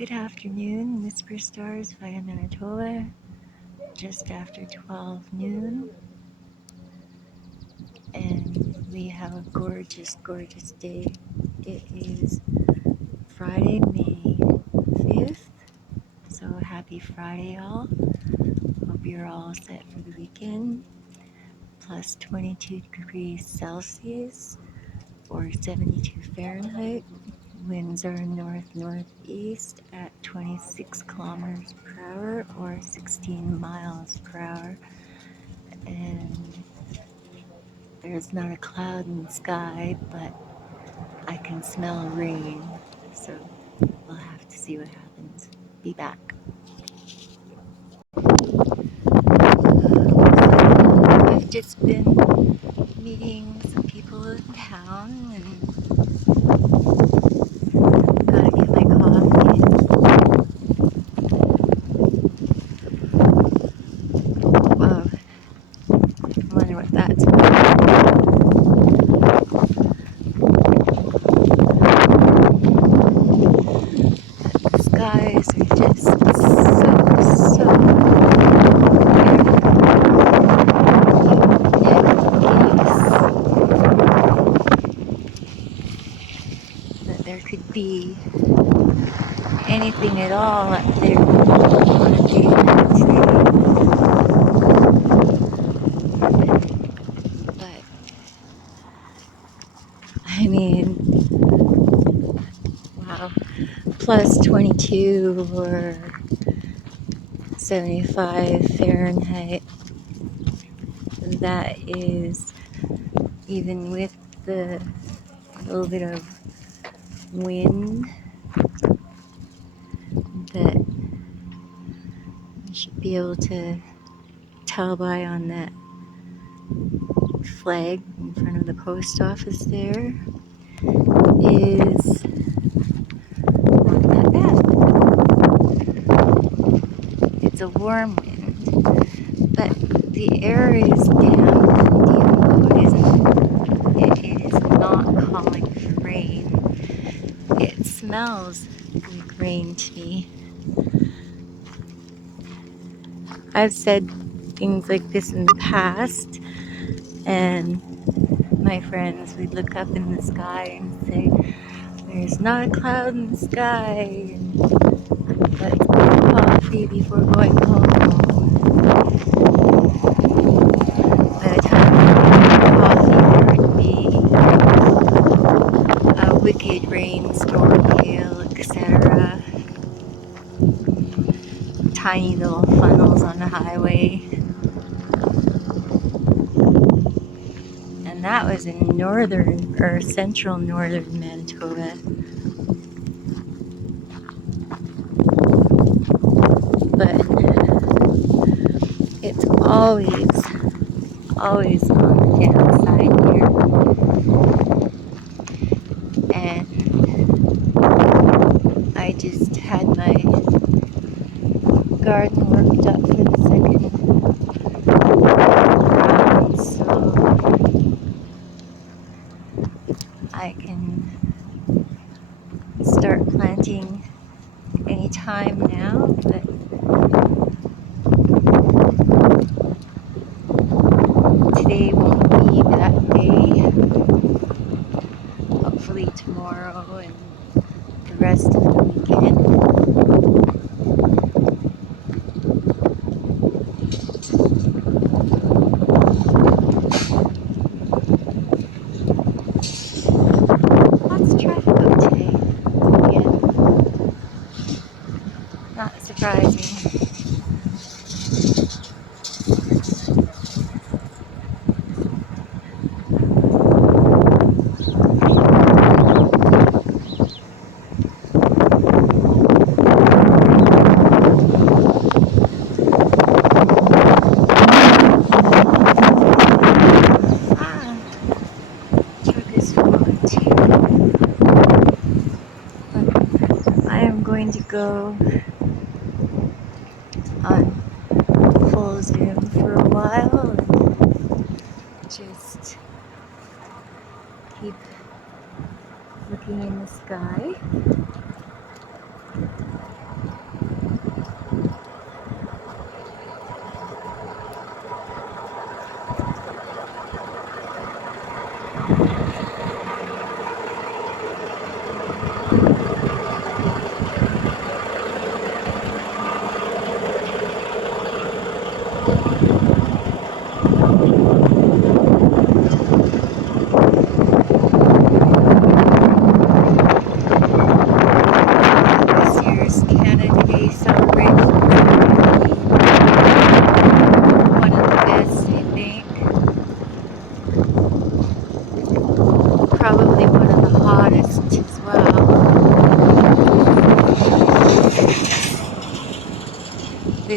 Good afternoon, Stars via Manitoba, just after 12 noon, and we have a gorgeous, gorgeous day. It is Friday, May 5th, so happy Friday, all. Hope you're all set for the weekend. Plus 22 degrees Celsius or 72 Fahrenheit. Winds are north-northeast at 26 kilometers per hour or 16 miles per hour. And there's not a cloud in the sky, but I can smell rain. So we'll have to see what happens. Be back. I've just been meeting some people in town and gotta get my coffee. Whoa, I wonder what that's about. The skies are just so that there could be anything at all up there on a day like today. But I mean, wow, plus 22 or 75 Fahrenheit. That is, even with the little bit of wind, that you should be able to tell by on that flag in front of the post office there is not that bad. It's a warm wind, but the air is damp, and even though it is not calling for rain, it smells like rain to me. I've said things like this in the past, and my friends would look up in the sky and say, "There's not a cloud in the sky, and let's get coffee before going home." By the time I got coffee, there would be a wicked rainstorm, hail, etc. Tiny little funnels on the highway. And that was in northern or central northern Manitoba. But it's always on the downside here. And I just had my garden worked up for the second round, so I can start planting anytime now, but today won't be that day. Hopefully tomorrow and the rest of the weekend. Lots of traffic out today. Again, not surprising. Truck is full too. But I am going to go on full Zoom for a while and just keep looking in the sky.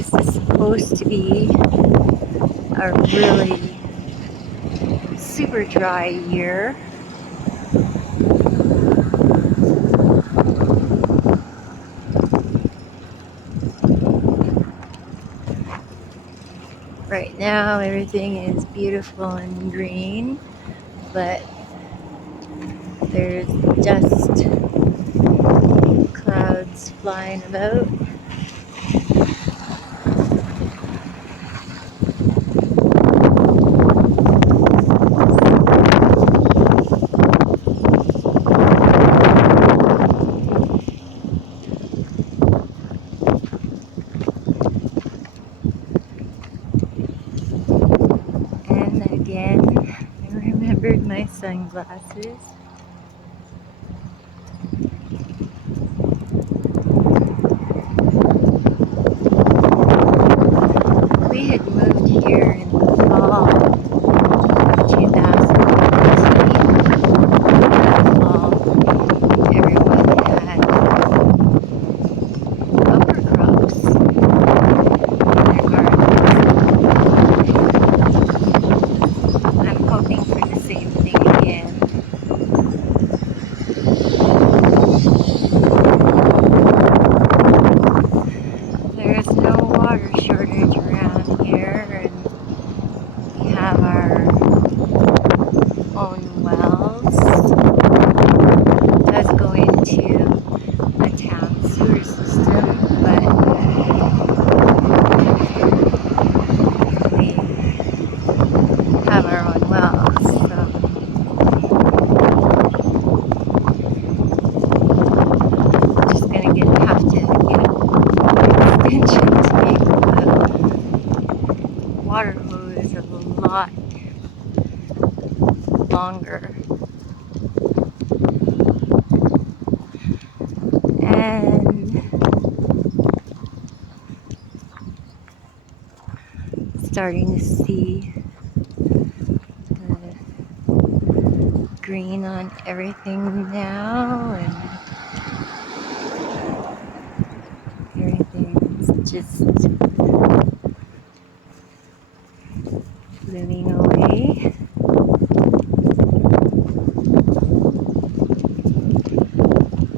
this is supposed to be a really super dry year. Right now everything is beautiful and green, but there's dust clouds flying about. And again, I remembered my sunglasses. We had moved here in the fall of 2014. That fall, everyone had bumper crops in their gardens. I'm hoping for the same thing again. There's no water shortage around here, and we have our own wells. It does go into a town sewer system, but we have our own wells, so just gonna have to get an extension to make the water hose a lot longer. And starting to see the green on everything now, and everything's just blooming away.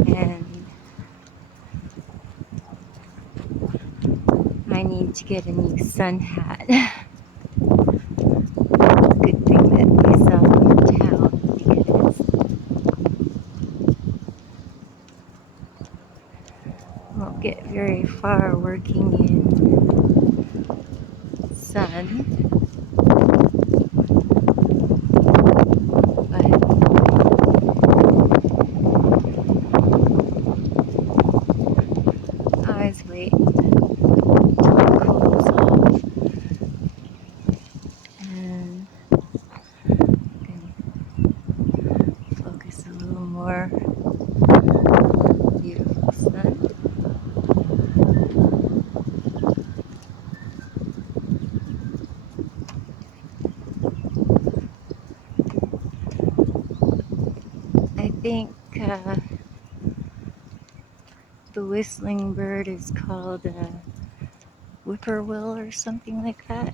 And I need to get a new sun hat. Good thing that they sell them in town, because I won't get very far working in sun. But I always wait until it cools off, and I can focus a little more. Beautiful sun. I think the whistling bird is called a whippoorwill or something like that.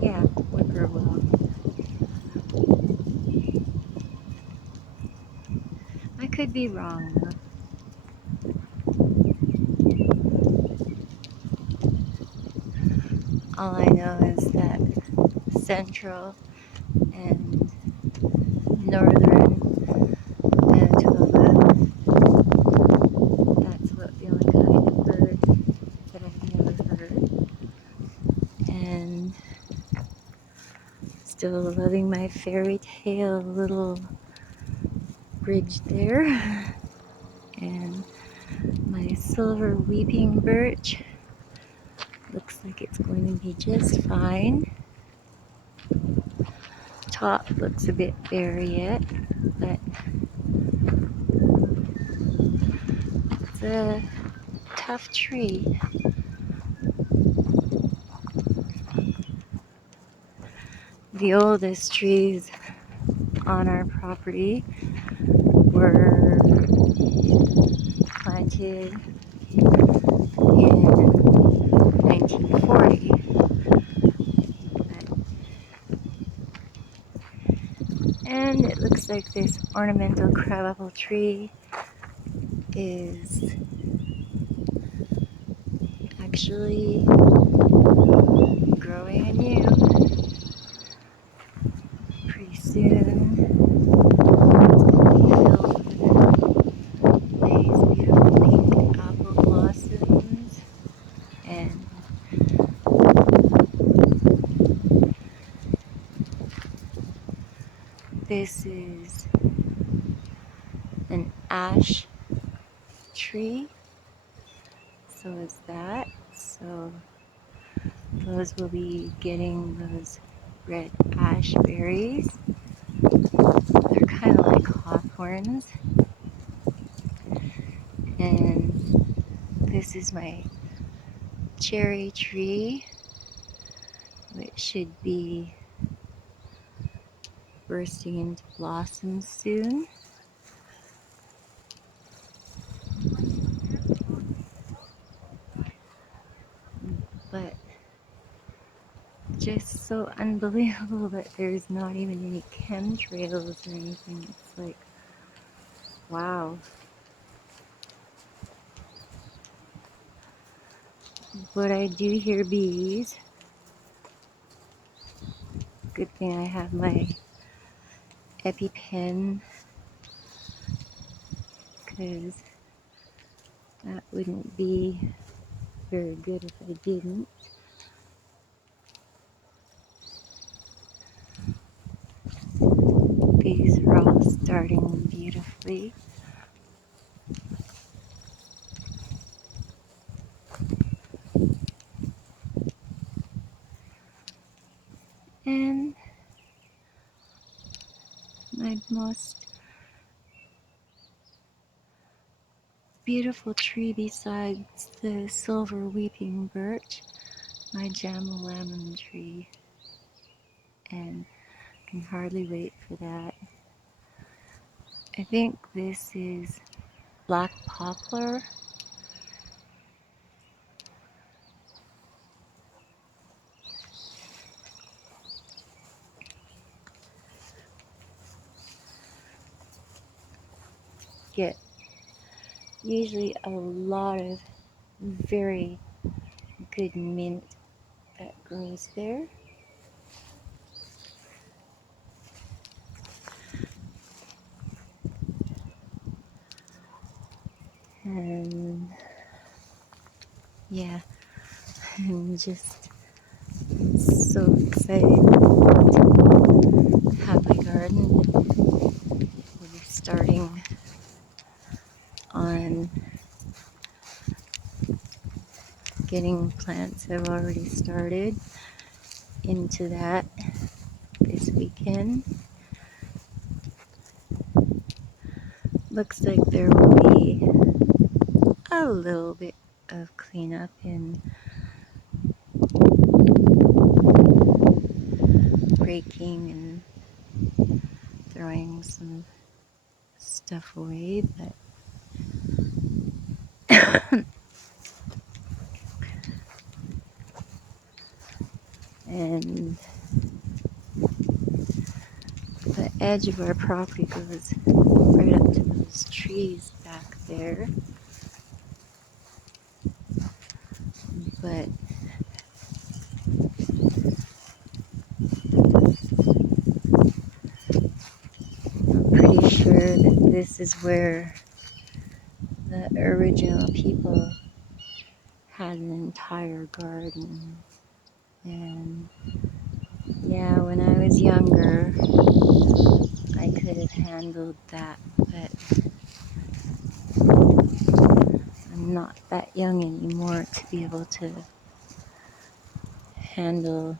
Yeah, whippoorwill. I could be wrong though. All I know is that central and northern Manitoba, that's what the only kind of bird that I've never heard. And still loving my fairy tale little bridge there. And my silver weeping birch looks like it's going to be just fine. Top looks a bit bare yet, but it's a tough tree. The oldest trees on our property were planted in 1940. And it looks like this ornamental crabapple tree is actually growing anew. Pretty soon it's going to be filled with nice, beautiful pink apple blossoms. And this is an ash tree, so is that. So those will be getting those red ash berries. They're kind of like hawthorns. And this is my cherry tree, which should be bursting into blossom soon. But just so unbelievable that there's not even any chemtrails or anything. It's like, wow. But I do hear bees. Good thing I have my EpiPen, because that wouldn't be very good if I didn't. These are all starting beautifully. And my most beautiful tree besides the silver weeping birch, my jamu-lemon tree. And I can hardly wait for that. I think this is black poplar. Get usually a lot of very good mint that grows there. And yeah, I'm just so excited to have my garden. We're starting on getting plants have already started into that this weekend. Looks like there will be a little bit of cleanup and breaking and throwing some stuff away, but and the edge of our property goes right up to those trees back there. But I'm pretty sure that this is where the original people had an entire garden. And yeah, when I was younger, I could have handled that, but I'm not that young anymore to be able to handle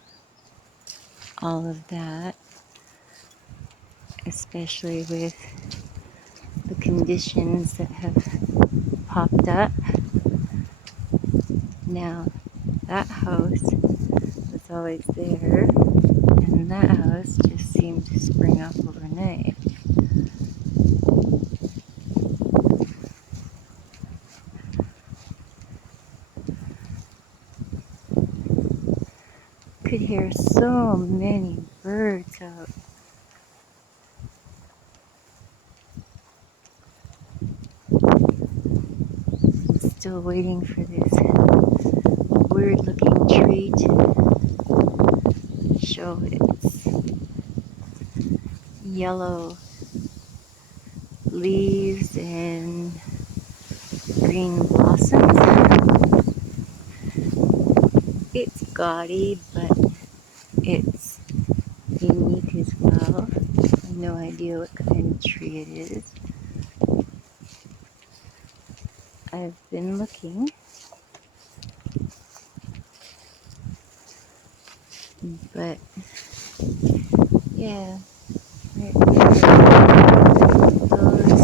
all of that, especially with the conditions that have popped up. Now, that house was always there, And that house just seemed to spring up overnight. Could hear so many birds out. Still waiting for this weird looking tree to show its yellow leaves and green blossoms. It's gaudy, but it's unique as well. I have no idea what kind of tree it is. I've been looking, but yeah, right those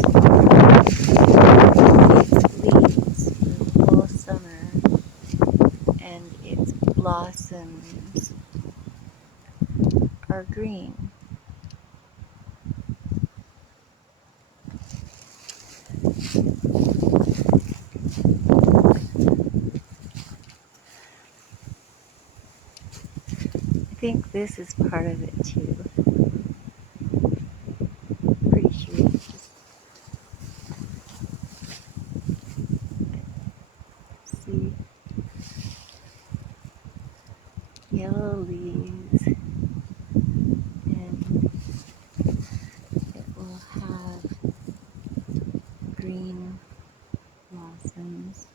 its leaves for the whole summer, and its blossoms are green. I think this is part of it too. Pretty sure it's just see yellow leaves, and it will have green blossoms.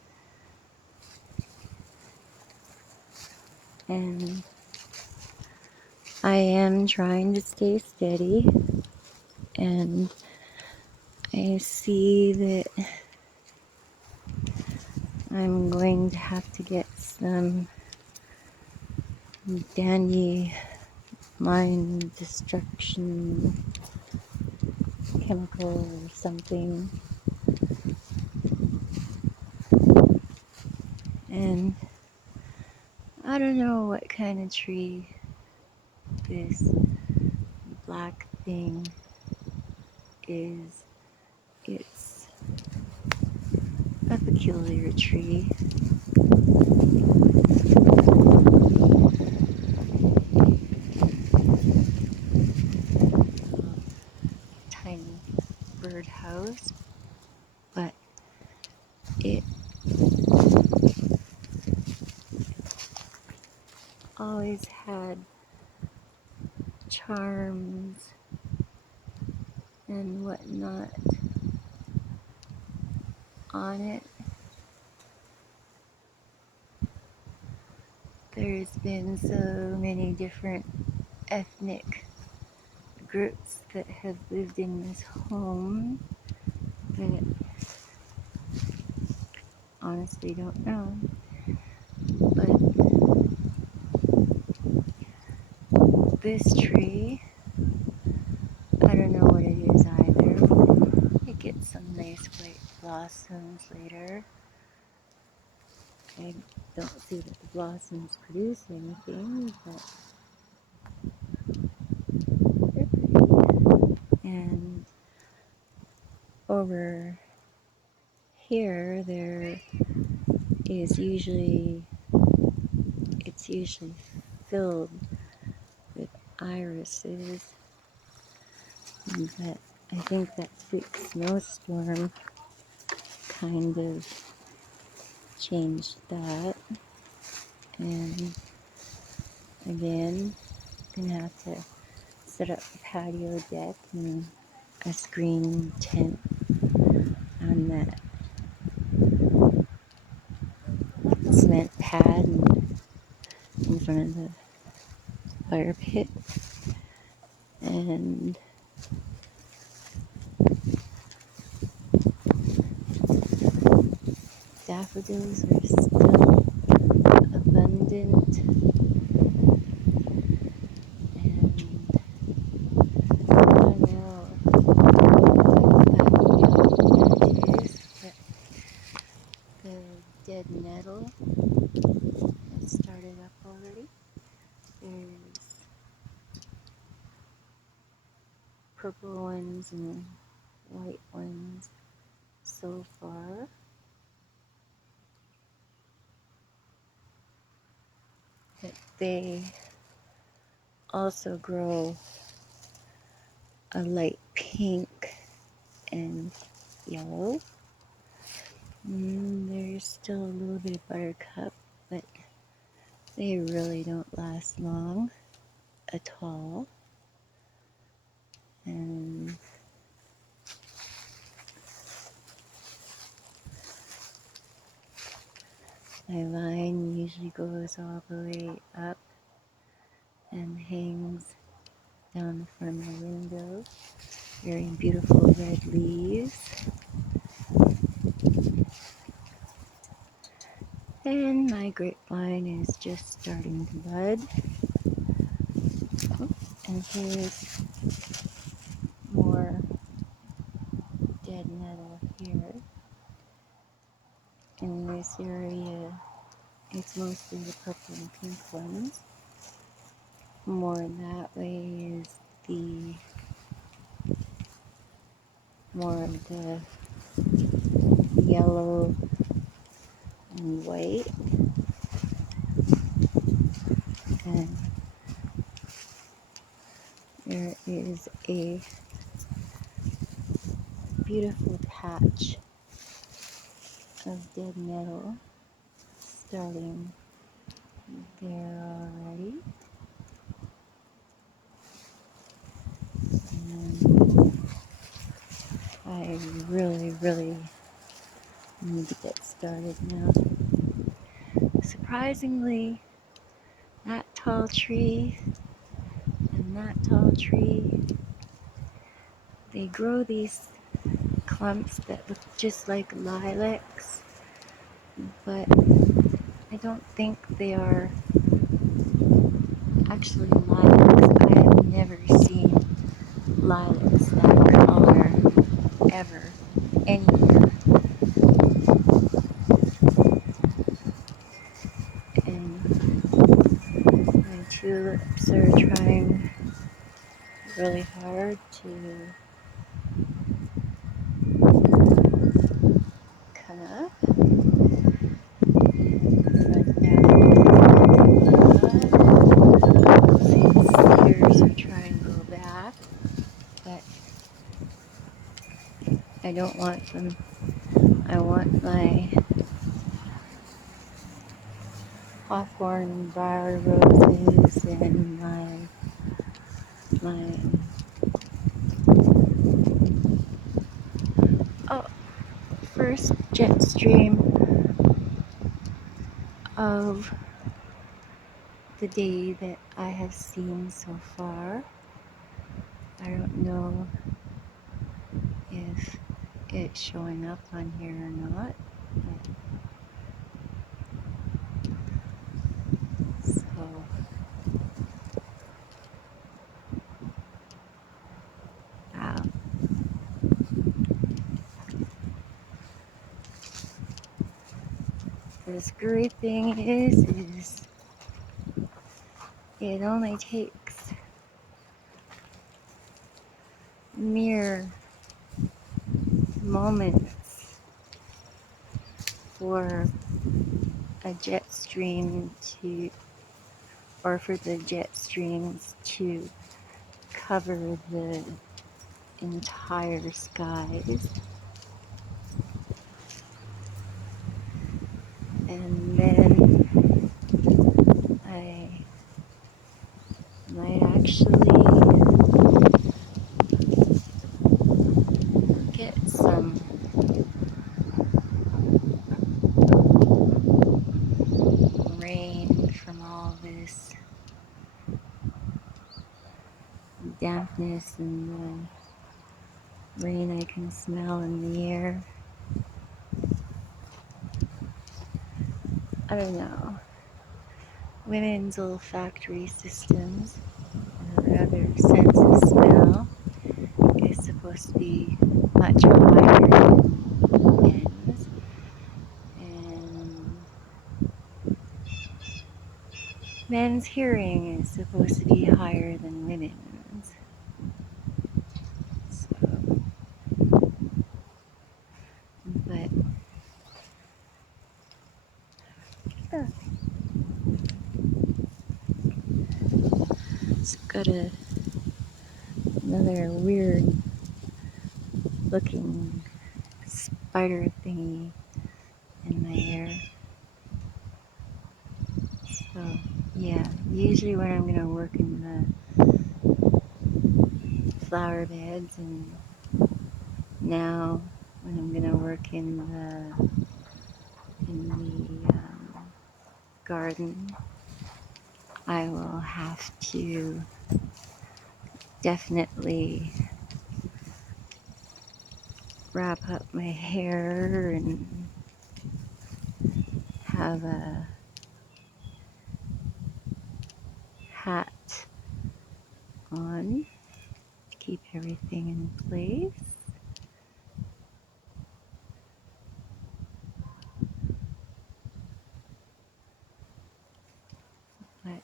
And I am trying to stay steady, and I see that I'm going to have to get some dandelion destruction chemical or something. And I don't know what kind of tree this black thing is. It's a peculiar tree. Tiny birdhouse, but it always had charms and whatnot on it. There's been so many different ethnic groups that have lived in this home that honestly don't know. But this tree, I don't know what it is either. It gets some nice white blossoms later. I don't see that the blossoms produce anything, but they're pretty. And over here, it's usually filled with irises, but I think that big snowstorm kind of changed that. And again, I'm gonna have to set up a patio deck and a screen tent on that cement pad in front of the fire pit. And daffodils are still abundant, and I don't know what that is, but the dead nettle has started up already. There's purple ones and white ones so far. But they also grow a light pink and yellow. There's still a little bit of buttercup, but they really don't last long at all. And my vine usually goes all the way up and hangs down from my window. Very beautiful red leaves. And my grapevine is just starting to bud. And here's more dead nettle here. In this area, it's mostly the purple and pink ones. More that way is the more of the yellow and white. And there is a beautiful patch of dead nettle starting there already. And I really need to get started now. Surprisingly, that tall tree and that tall tree, they grow these clumps that look just like lilacs, but I don't think they are actually lilacs. I have never seen lilacs that color ever anywhere. And my tulips are trying really hard to come up. But these cedars are trying to go back, but I don't want them. I want my hawthorn and briar roses and my first jet stream of the day that I have seen so far. I don't know if it's showing up on here or not. So wow. The screwy thing is it only takes mere moments for a jet stream to, or for the jet streams to cover the entire skies. And then I might actually get some rain from all this dampness and the rain I can smell in the air. I don't know. Women's olfactory systems, or rather sense of smell, is supposed to be much higher than men's. And men's hearing is supposed to be higher than women's. got another weird looking spider thingy in my hair. So yeah, usually when I'm gonna work in the flower beds, and now when I'm gonna work in the garden, I will have to definitely wrap up my hair and have a hat on to keep everything in place. But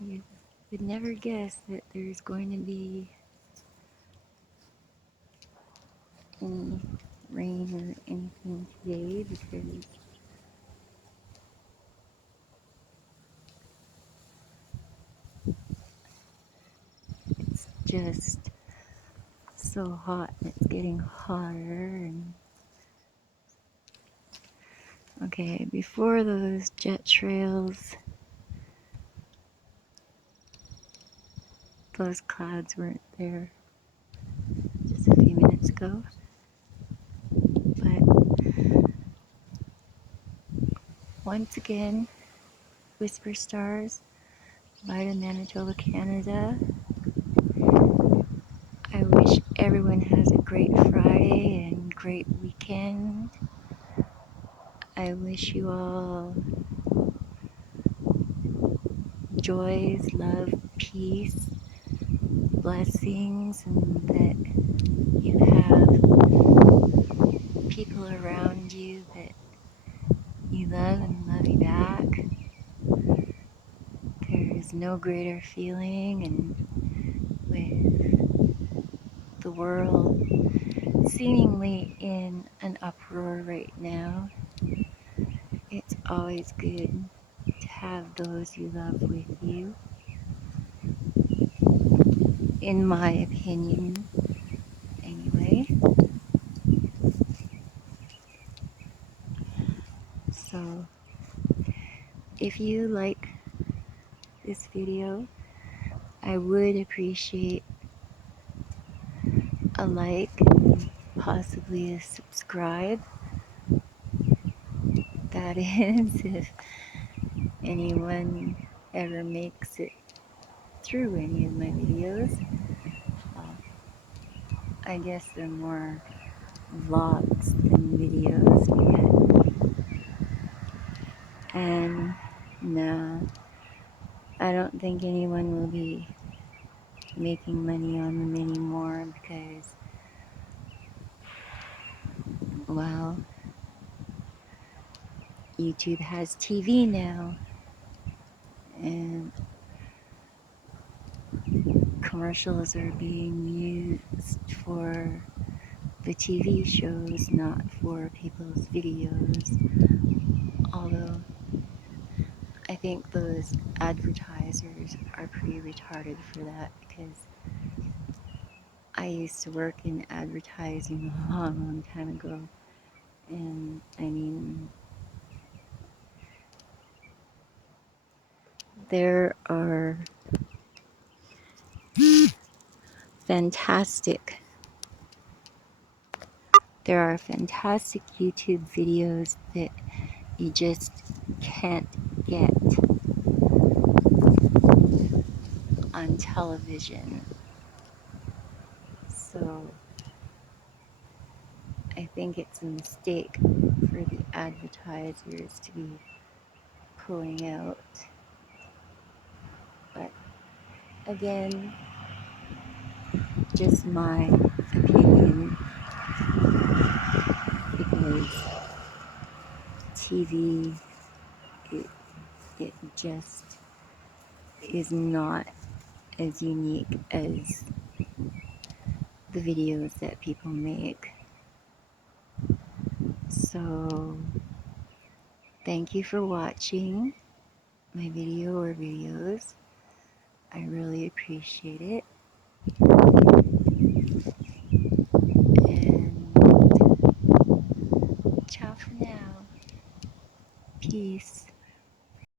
you would never guess that there's going to be any rain or anything today, because it's just so hot and it's getting hotter. And okay, before those jet trails, those clouds weren't there just a few minutes ago. But once again,2hisperStars, Vida, Manitoba, Canada. I wish everyone has a great Friday and great weekend. I wish you all joys, love, peace, blessings, and that you have people around you that you love and love you back. There is no greater feeling, and with the world seemingly in an uproar right now, it's always good to have those you love with you, in my opinion, anyway. So, if you like this video, I would appreciate a like and possibly a subscribe. That is, if anyone ever makes it through any of my videos. Well, I guess they're more vlogs than videos yet. And no, I don't think anyone will be making money on them anymore, because, well, YouTube has TV now, and commercials are being used for the TV shows, not for people's videos. Although I think those advertisers are pretty retarded for that, because I used to work in advertising a long, long time ago, and I mean, there are fantastic YouTube videos that you just can't get on television. So I think it's a mistake for the advertisers to be pulling out. But again, just my opinion, because TV, it just is not as unique as the videos that people make. So thank you for watching my video or videos. I really appreciate it. And ciao for now. Peace.